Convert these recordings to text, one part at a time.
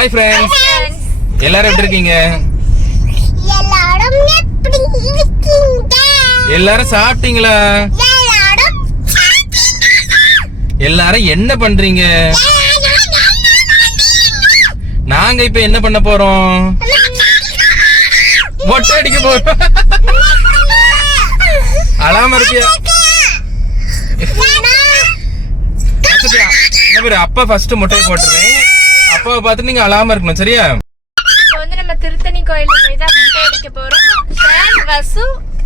Hi friends எல்லாரும் எப்படி இருக்கீங்க? எல்லாரும் சாப்பிட்டீங்களா? எல்லாரும் என்ன பண்றீங்க? நாங்க இப்ப என்ன பண்ண போறோம்? மொட்டை அடிக்க போறோம் அழாம இருக்கியா அப்பா ஃபர்ஸ்ட் மொட்டையை போட்டுருவேன். அப்பாவை பார்த்து நீங்க அழாம இருக்கணும் சரியா? இப்போ வந்து நம்ம திருத்தணி கோயில்ல போய் தான் முட்டை அடிக்க போறோம். சார் வசு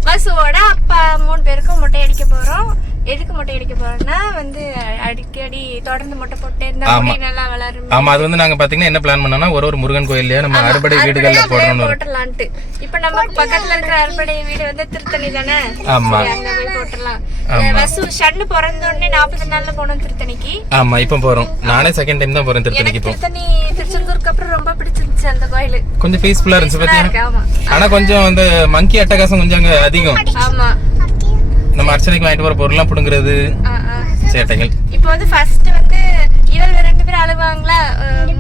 வசுவோட அப்பா மூணு பேருக்கும் முட்டை அடிக்க போறோம். எதுக்கு முட்டை அடிக்க போறோம்னா வந்து அடிக்கடி தொடர்ந்து முட்டை போட்டே இருந்தா நல்லா வளரும். ஆமா அது வந்து நாங்க பாத்தீங்கன்னா என்ன பிளான் பண்ணோம்னா ஒரு ஒரு முருகன் கோயில்லயே நம்ம அறுபடை வீடுகள்ல போடணும்னு ஒரு- போட்டுடலான்ட்டு. இப்ப நமக்கு பக்கத்துல இருக்கிற அறுபடை வீடு வந்து திருத்தணி தானே? ஆமா. அங்க போய் போட்டுடலாம். ஆமா. வசு ஷன்னு பிறந்த உடனே நாற்பது நாள்ல போனோம் திருத்தணிக்கு. ஆமா இப்ப போறோம். நானே செகண்ட் டைம் தான் போறேன் திருத்தணிக்கு திருத்தணி திருச்செந்தூருக்கு அப்புறம் ரொம்ப பிடிச்சிருந்துச்சு அந்த கோயில். கொஞ்சம் பீஸ்ஃபுல்லா இருந்துச்சு ஆமா. ஆனா கொஞ்சம் அந்த மங்கி அட்டகாசம் கொஞ்சம் அங்க அதிகம். ஆமா. நம்ம அர்ச்சனைக்கு வாங்கிட்டு போற பொருள்லாம் புடுங்குறது. சேட்டைகள். இப்போ வந்து ஃபர்ஸ்ட் வந்து இவங்க ரெண்டு பேரும் அழுவாங்களா?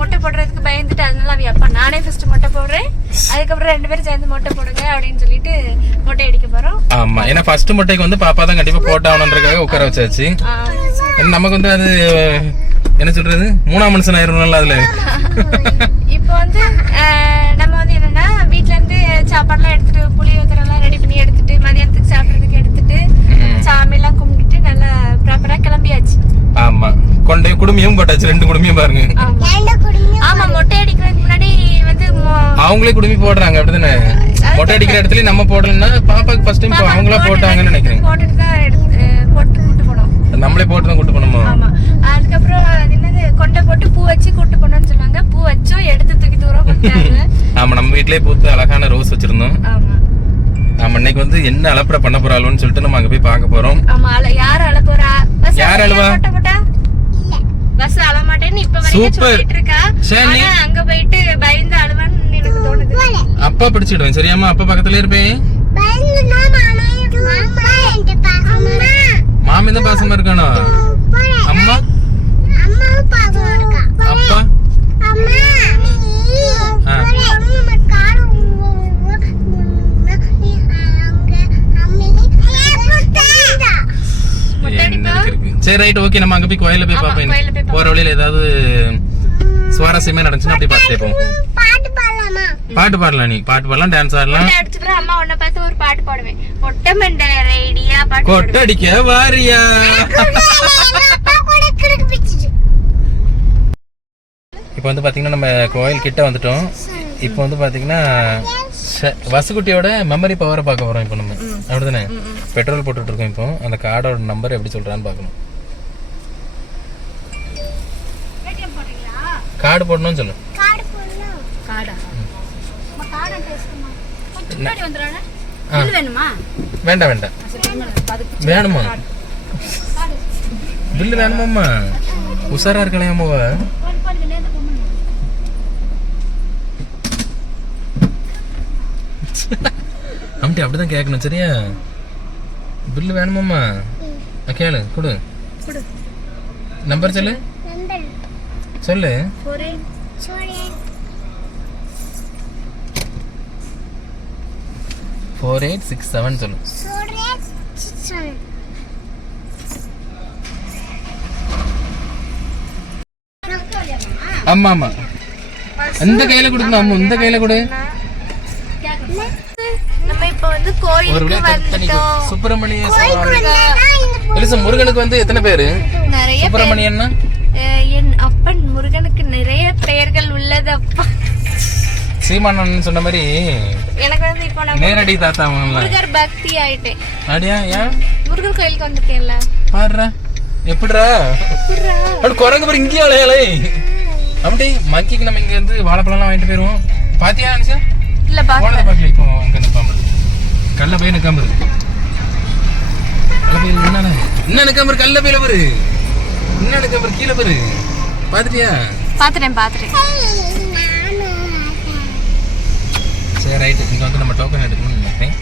முட்டை போடுறதுக்கு பயந்துட்டு அதனால அவ அப்பா நானே ஃபர்ஸ்ட் முட்டை போடுறேன். அதுக்கப்புறம் ரெண்டு பேரும் சேர்ந்து முட்டை போடுங்க அப்படின்னு சொல்லிட்டு முட்டை அடிக்க போறோம். ஆமா. ஏன்னா ஃபர்ஸ்ட் முட்டைக்கு வந்து பாப்பா தான் கண்டிப்பா போட்டாகணுன்றதுக்காக உட்கார வச்சாச்சு. நமக்கு வந்து அது என்ன சொல்றது? மூணாம் மனுஷன் ஆயிரும்ல அதுல. இப்போ வந்து என்னன்னா வீட்ல இருந்து சாப்பாடுலாம் எடுத்துட்டு புளியோதரை எல்லாம் ரெடி பண்ணி எடுத்துட்டு மதியானத்துக்கு சாப்பிடுறதுக்கு எடுத்துட்டு ம். சாமி எல்லாம் கும்பிட்டுட்டு நல்லா ப்ராப்பரா கிளம்பியாச்சு ஆமா கொண்டே குடுமியும் போட்டாச்சு ரெண்டு குடுமியும் பாருங்க. ஆமா. மொட்டை அடிக்கிறதுக்கு முன்னாடி வந்து அவங்களே குடுமி போடுறாங்க அப்படிதானே? மொட்டை அடிக்கிற இடத்துல நம்ம போடலன்னா பாப்பாக்கு ஃபர்ஸ்ட் டைம் அவங்களா போட்டாங்கன்னு நினைக்கிறேன். நம்மளே போட்டு தான் கூட்டு போனோமா? ஆமா. அதுக்கப்புறம் அது என்னது கொண்டை போட்டு பூ வச்சு கூட்டு போனோம்னு சொன்னாங்க. பூ வச்சோம் எடுத்து தூக்கி தூரம் ஆமா நம்ம வீட்லயே பூத்து அழகான ரோஸ் வச்சிருந்தோம். ஆமா. ஆமா இன்னைக்கு வந்து என்ன அலப்பறை பண்ண போறாளோன்னு சொல்லிட்டு நம்ம அங்க போய் பார்க்க போறோம். ஆமா யார் அழ போறா பஸ் யார் அழுவா? போட்ட போட்டா பஸ் அழ மாட்டேன்னு இப்ப வரைக்கும். சொல்லிட்டு இருக்கா. ஆனா அங்க போயிட்டு பயந்து அழுவான்னு எனக்கு தோணுது. அப்பா பிடிச்சிடுவேன். சரியாமா அப்பா பக்கத்துல இருப்பேன். மாமி தான் பாசமா இருக்கானோ அம்மா அம்மாவும் பாக்கமா இருக்கா அப்பா அம்மா ஆ. நம்ம கார் என்ன இருக்கு? சரி ரைட் ஓகே நம்ம அங்க போய் கோயில போய் பாப்போம் போற வழியில ஏதாவது சுவாரஸ்யமா நடந்துச்சுன்னா அப்படி பார்த்துட்டே போவோம். பாட்டு பாடலாமா? நீ பாட்டு பாடலாம் டான்ஸ் ஆடலாம். அம்மா உன்னை பார்த்து ஒரு பாட்டு பாடுவேன். மொட்டை மண்டல ரேடியா பாட்டு. கொட்டடிக்க வாரியா? இப்போ வந்து பாத்தீங்கன்னா நம்ம கோயில் கிட்ட வந்துட்டோம். இப்போ வந்து பாத்தீங்கன்னா வசுக்குட்டியோட மெமரி பவரை பார்க்க போறோம் இப்போ நம்ம. அப்படிதானே? பெட்ரோல் போட்டுட்டு இருக்கோம் இப்போ. அந்த கார்டோட நம்பர் எப்படி சொல்றான்னு பார்க்கணும். கார்டு போடணும்னு சொல்லு. காடு போடணும். காடா நம்ம காடை பேசுமா கொஞ்சம் முன்னாடி வந்துடுறானே. ஆ. வேணுமா? வேண்டாம் வேண்டாம். வேணுமா? பில்லு வேணுமாம்மா? உஷாரா இருக்கலையாமாவ அம்டி அப்படிதான் கேட்கணும் சரியா? பில்லு வேணுமாம்மா? கேளு கொடு. கொடு. நம்பர் சொல்லு. சொல்லு. ஃபோர் எயிட் சிக்ஸ் செவன் சொல்லு. ஆமா ஆமா. இந்த கையில கொடுக்கணும் அம்மா இந்த கையில கொடு. நம்ம இப்போ வந்து ஒரு கோயிலுக்கு விளையாட்டு தனிக்கு வந்துட்டோம். சுப்பிரமணிய சுவாமி. எலிசா முருகனுக்கு வந்து எத்தனை பேரு? சுப்பிரமணியன்னா? முருகனுக்கு நிறைய பெயர்கள் உள்ளது அப்பா சீமானன் சொன்ன மாதிரி எனக்கு வந்து இப்போ நான் நேரடி தாத்தா முருகர் பக்தி ஆயிட்டேன் அப்படியா ஏன்? முருகர் கோயிலுக்கு வந்திருக்கேன்ல. பாடுறா. எப்படிடா அப்படி குரங்கு பேர் இங்கேயே அலையாளே அப்படி மக்கிக்கு நம்ம இங்க இருந்து வாழைப்பழம்லாம் வாங்கிட்டு போயிருவோம். பாத்தியா நினைச்சா இல்ல போனதை பாக்க பார்க்கல இப்போ அங்க நிற்காம கல்ல போய் இருக்கு கல்ல போய் என்ன இருக்கு கல்ல போயில பாரு என்ன இருக்கு கீழே பாரு பாத்துட்டியா? பாத்துட்டேன் பாத்துட்டேன். சரி ரைட்டு இங்க வந்து நம்ம டோக்கன் எடுக்கணும்னு நினைக்கிறேன்.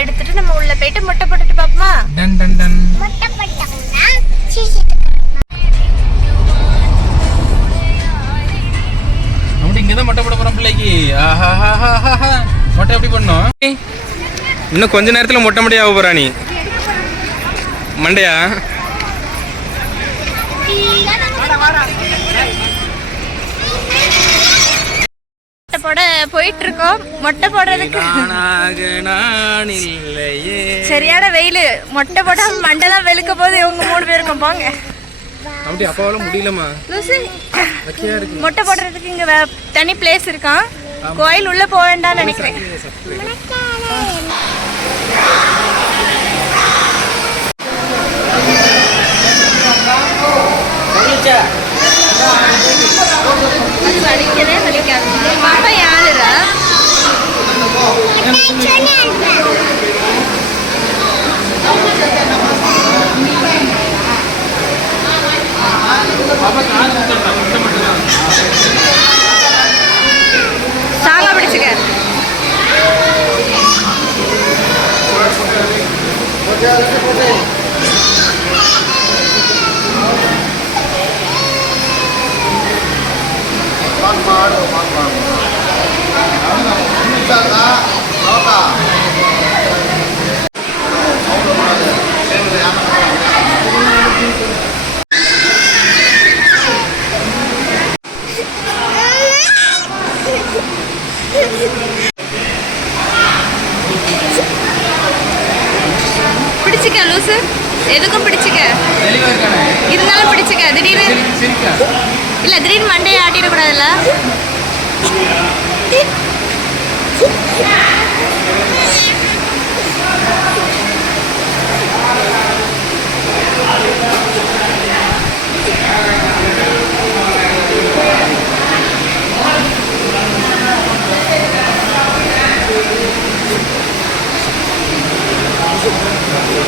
எடுத்துட்டு நம்ம உள்ள போயிட்டு முட்டை போட்டுட்டு பாப்போமா டன் டன் டன். முட்டை போட்டாங்கன்னா சீசி தான் மொட்டை போட போறோம் பிள்ளைக்கு. ஆஹாஹாஹாஹா. மொட்டை எப்படி பண்ணோம் இன்னும் கொஞ்ச நேரத்துல மொட்டை முடியாக போறா நீ. மண்டையா? போட போயிட்டு இருக்கோம் மொட்டை போடுறதுக்கு சரியான வெயில். மொட்டை போட்டால் மண்டெல்லாம் வெளுக்க போது இவங்க மூணு பேருக்கும் போங்க. அப்படி அப்பாவால இருக்கு. மொட்டை போடுறதுக்கு இங்க தனி பிளேஸ் இருக்கான். கோயில் உள்ள போக வேண்டாம்னு நினைக்கிறேன் அது வலிக்கவே வலிக்காது பாப்பா யாருடா சாங்கா பிடிச்சுக்க. பிடிச்சுக்க லூசு. எதுக்கும் பிடிச்சுக்க? இருந்தாலும் பிடிச்சுக்க. திடீர்னு? இல்லை திடீர்னு மண்டையை ஆட்டிடக்கூடாதுல்ல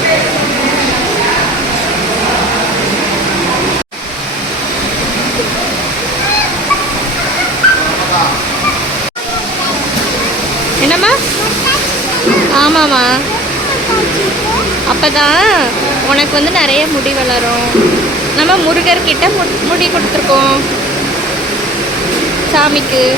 Thank you. அப்பதான் உனக்கு வந்து நிறைய முடி வளரும். நம்ம முருகர்கிட்ட மு- முடி கொடுத்துருக்கோம். சாமிக்கு.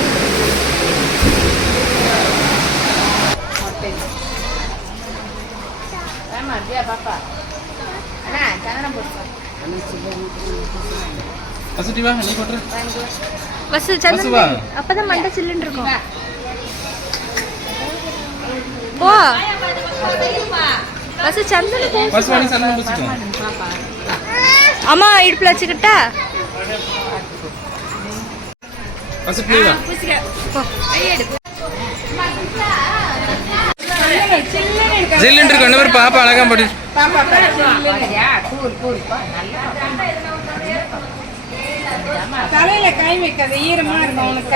வசு? சந்திரன் அப்பதான் மண்டை சில்லுன்னு இருக்கும். போ. வசு சந்திரன் போ. வசுவாணி சந்தனம் பூசிக்கோ அம்மா இடுப்புல வச்சுக்கிட்டா? வசு நீ வா போ கையெடு ஜில்லுன்னு இருக்கு ரெண்டு பேரும் பாப்பா அழகா போட்டு தலையில கை வைக்காத ஈரமா இருக்கும். உனக்கு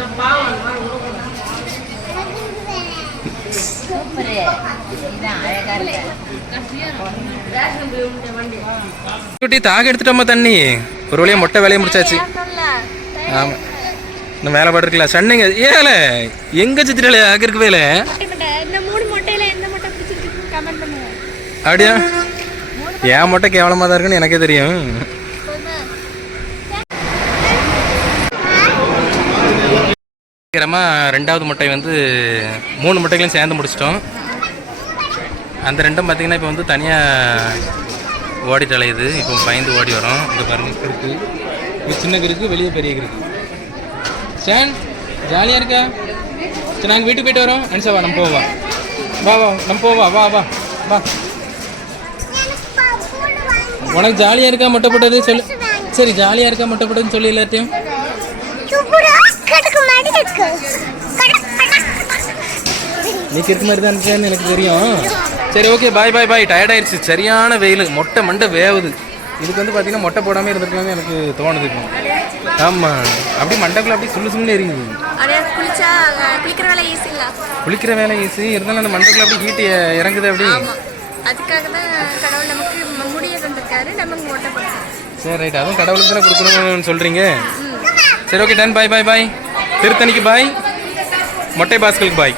கைக்கு ஆயிடும் என்ன குட்டி தாக எடுத்துட்டோமா தண்ணி. ஒரு வழியாக மொட்டை வேலையை முடிச்சாச்சு. ஆமாம் இன்னும் மேலே பாட்டுருக்கல சண்டைங்க. ஏல எங்க சுத்திரல அங்க இருக்கவே இல்லை. அப்படியா? என் மொட்டை கேவலமாக தான் இருக்குன்னு எனக்கே தெரியும். சீக்கிரமாக ரெண்டாவது முட்டை வந்து மூணு முட்டைகளையும் சேர்ந்து முடிச்சிட்டோம். அந்த ரெண்டும் பார்த்தீங்கன்னா இப்போ வந்து தனியாக ஓடி தலையுது இப்போ பயந்து ஓடி வரோம். இந்த பாருங்க கிறுக்கு. இது சின்ன கிறுக்கு வெளியே பெரிய கிறுக்கு. சேன் ஜாலியாக இருக்கா? சரி நாங்கள் வீட்டுக்கு போயிட்டு வரோம். அனுசா வா நம்ம போவா வா. வா நம்ம போவா வா. வா வா. உனக்கு ஜாலியாக இருக்கா மொட்டை போட்டது? சொல்லு. சரி ஜாலியாக இருக்கா மொட்டை போட்டதுன்னு சொல்லி எல்லாத்தையும் மாடி இருக்கு மாதிரி தான் எனக்கு தெரியும். சரி ஓகே பாய் பாய் பாய் டயர்ட் ஆயிடுச்சு சரியான வெயில். மொட்டை மண்டை வேவுது. இதுக்கு வந்து பார்த்தீங்கன்னா மொட்டை போடாமல் இருந்திருக்கலாம்னு எனக்கு தோணுது இப்போ. ஆமாம் அப்படியே மண்டைக்குள்ள அப்படியே சுள்ளு சுள்ளுன்னு எரியுது. குளிக்கிற வேலை ஈஸி இருந்தாலும் அந்த மண்டைக்குள்ள அப்படியே ஹீட்டு இறங்குது அப்படி. அதுக்காக தான் கடவுள் நமக்கு முடிய தந்திருக்காரு. நமக்கு மொட்டை சரி ரைட் அதுவும் கடவுளுக்கு தானே கொடுக்கணும்னு சொல்கிறீங்க சரி ஓகே டன் பாய் பாய் பாய் திருத்தணிக்கு பாய் மொட்டை பாஸ்கலுக்கு பாய்.